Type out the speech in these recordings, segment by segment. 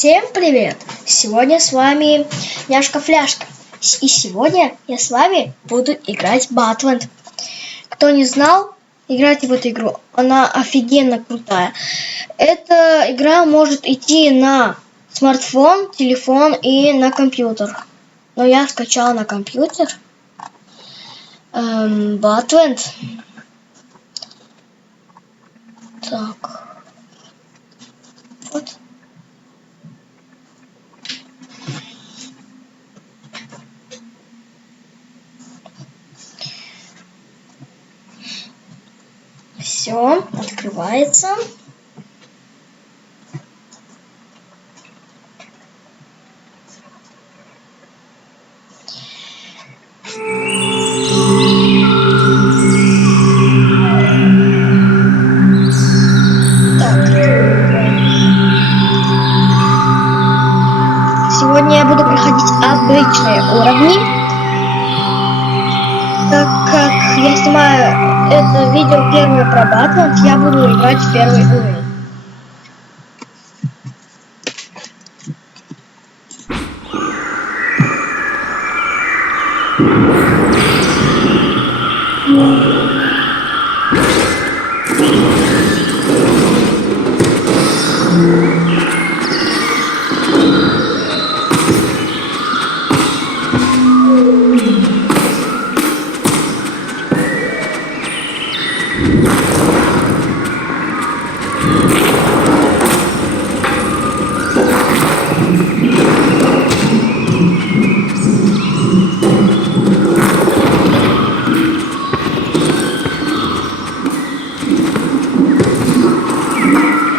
Всем привет! Сегодня с вами Няшка-Фляшка. И сегодня я с вами буду играть в Badland. Кто не знал, играйте в эту игру. Она офигенно крутая. Эта игра может идти на смартфон, телефон и на компьютер. Но я скачал на компьютер. Badland. Так. Вот. Все, открывается. Сегодня я буду проходить обычные уровни, так как я снимаю это видео первое про Badland, я буду играть в первый уровень.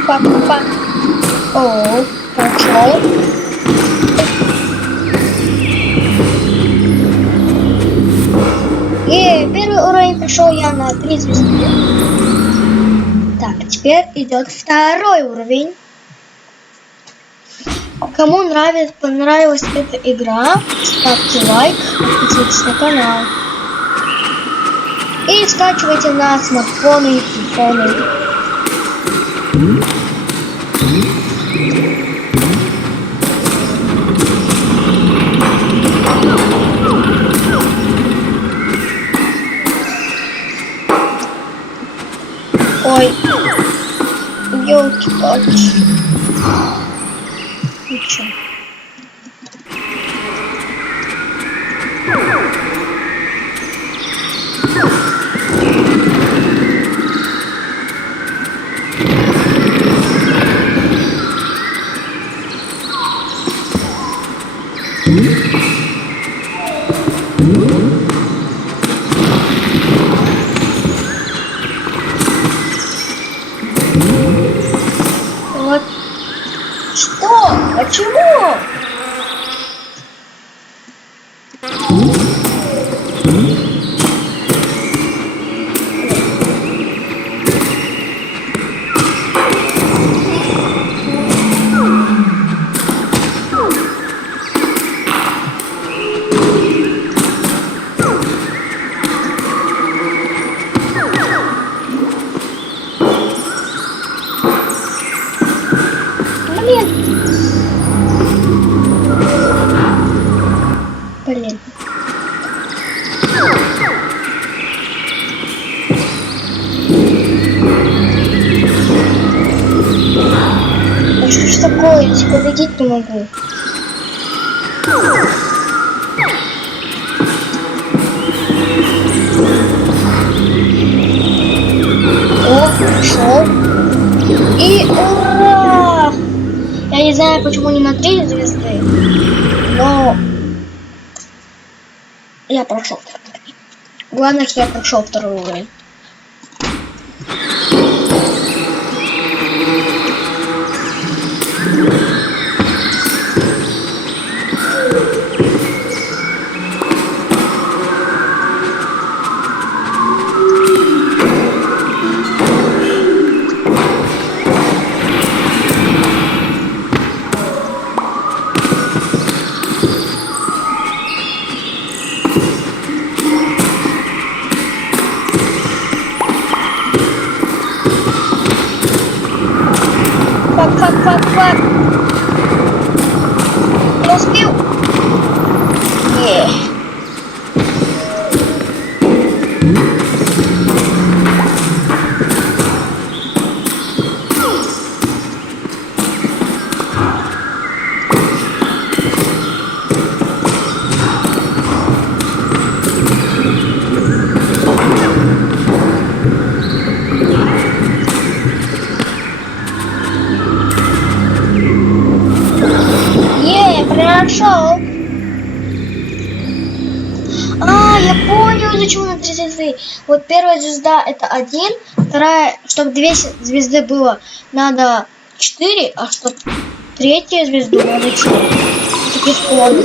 Папа. О, прошел. И первый уровень прошел я на 3 звезды. Так, теперь идет второй уровень. Кому понравилась эта игра, ставьте лайк, подписывайтесь на канал. И скачивайте на смартфоны и телефоны. Ой, ёлки-палки. Ничего. Вот. Что? Почему? Блин. А что ж такое? Я победить не могу. О, прошел. И ура! Я не знаю, почему не на 3 звезды, но я прошел. Главное, что я прошел второй уровень. прошел. А, я понял, зачем на 3 звезды. Вот первая звезда это 1, вторая, чтобы 2 звезды было, надо 4, а чтобы третью звезду надо 4. Это прикольно.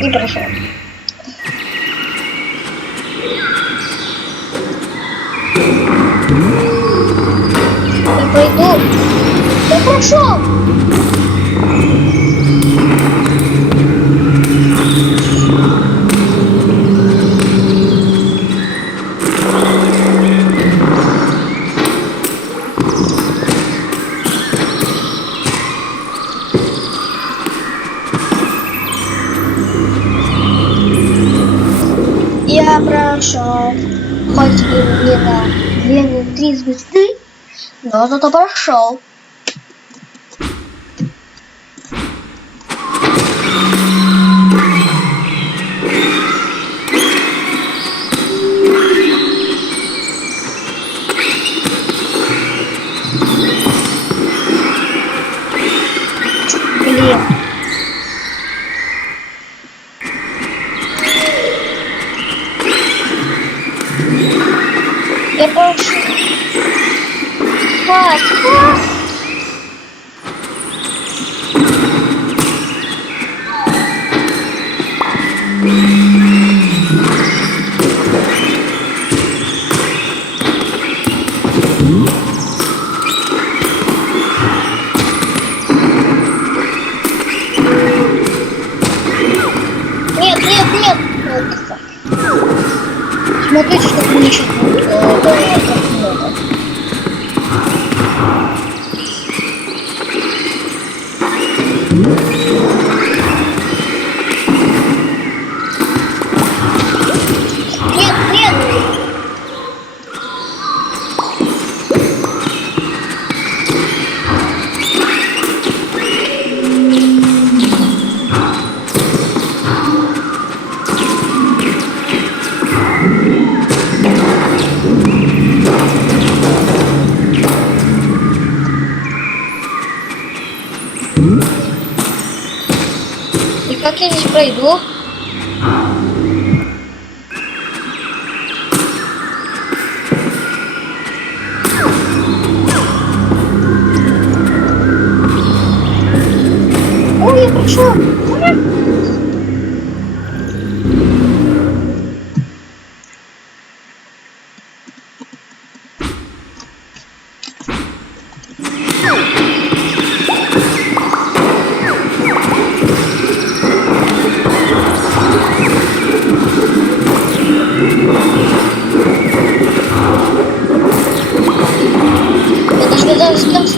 Не прошел. Я пойду. Я прошел. Я прошел, хоть и не на 2, не 3 звезды, но зато прошел. Блин. Я прошел. Как? Нет. Вот так. Смотрите, что мне еще будет. Много. Нет. И как я здесь пройду? Ой, я прошел.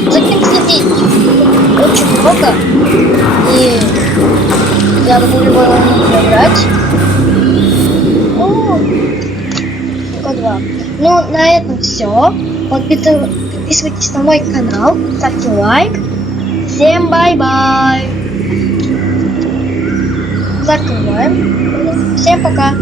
За кем следить очень много, и я могу любой момент играть. Только 2. Ну, на этом все. Подписывайтесь на мой канал, ставьте лайк. Всем бай-бай. Закрываем. Всем пока.